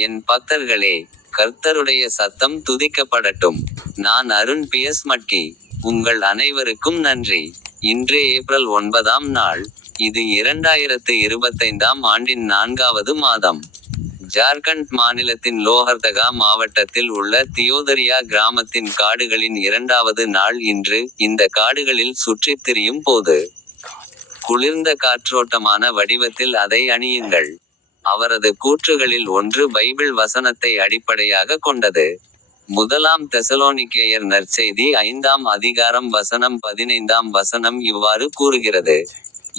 என் பக்தர்களே, கர்த்தருடைய சத்தம் துதிக்கப்படட்டும். நான் அருண் பியஸ் மட்கி. உங்கள் அனைவருக்கும் நன்றி. இன்று ஏப்ரல் 9ஆம் நாள். இது 2025ஆம் ஆண்டின் 4வது மாதம். ஜார்க்கண்ட் மாநிலத்தின் லோஹர்தகா மாவட்டத்தில் உள்ள தியோதரியா கிராமத்தின் காடுகளின் 2வது நாள் இன்று. இந்த காடுகளில் சுற்றித் திரியும் போது குளிர்ந்த காற்றோட்டமான வடிவத்தில் அதை அணியுங்கள். அவரது கூற்றுகளில் ஒன்று பைபிள் வசனத்தை அடிப்படையாக கொண்டது. முதலாம் தெசலோனிக்கேயர் நற்செய்தி 5ஆம் அதிகாரம் வசனம் 15ஆம் வசனம் இவ்வாறு கூறுகிறது.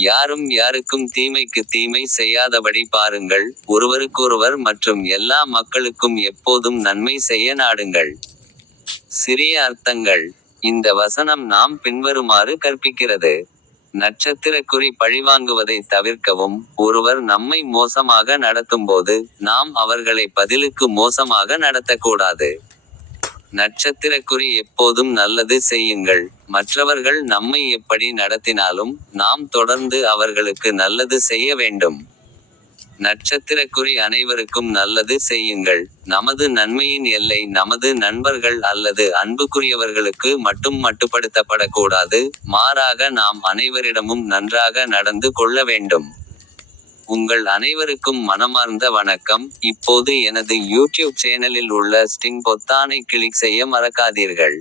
யாரும் யாருக்கும் தீமைக்கு தீமை செய்யாதபடி பாருங்கள், ஒருவருக்கொருவர் மற்றும் எல்லா மக்களுக்கும் எப்போதும் நன்மை செய்ய நாடுங்கள். சிறிய அர்த்தங்கள். இந்த வசனம் நாம் பின்வருமாறு கற்பிக்கிறது. நட்சத்திரக்குறி பழிவாங்குவதை தவிர்க்கவும். ஒருவர் நம்மை மோசமாக நடத்தும்போது நாம் அவர்களை பதிலுக்கு மோசமாக நடத்தக்கூடாது. நட்சத்திரக்குறி எப்போதும் நல்லது செய்யுங்கள். மற்றவர்கள் நம்மை எப்படி நடத்தினாலும் நாம் தொடர்ந்து அவர்களுக்கு நல்லது செய்ய வேண்டும். நட்சத்திரக்குறி அனைவருக்கும் நல்லது செய்யுங்கள். நமது நன்மையின் எல்லை நமது நண்பர்கள் அல்லது அன்புக்குரியவர்களுக்கு மட்டும் மட்டுப்படுத்தப்படக்கூடாது, மாறாக நாம் அனைவரிடமும் நன்றாக நடந்து கொள்ள வேண்டும். உங்கள் அனைவருக்கும் மனமார்ந்த வணக்கம். இப்போது எனது யூடியூப் சேனலில் உள்ள ஸ்டிங் பொத்தானை கிளிக் செய்ய மறக்காதீர்கள்.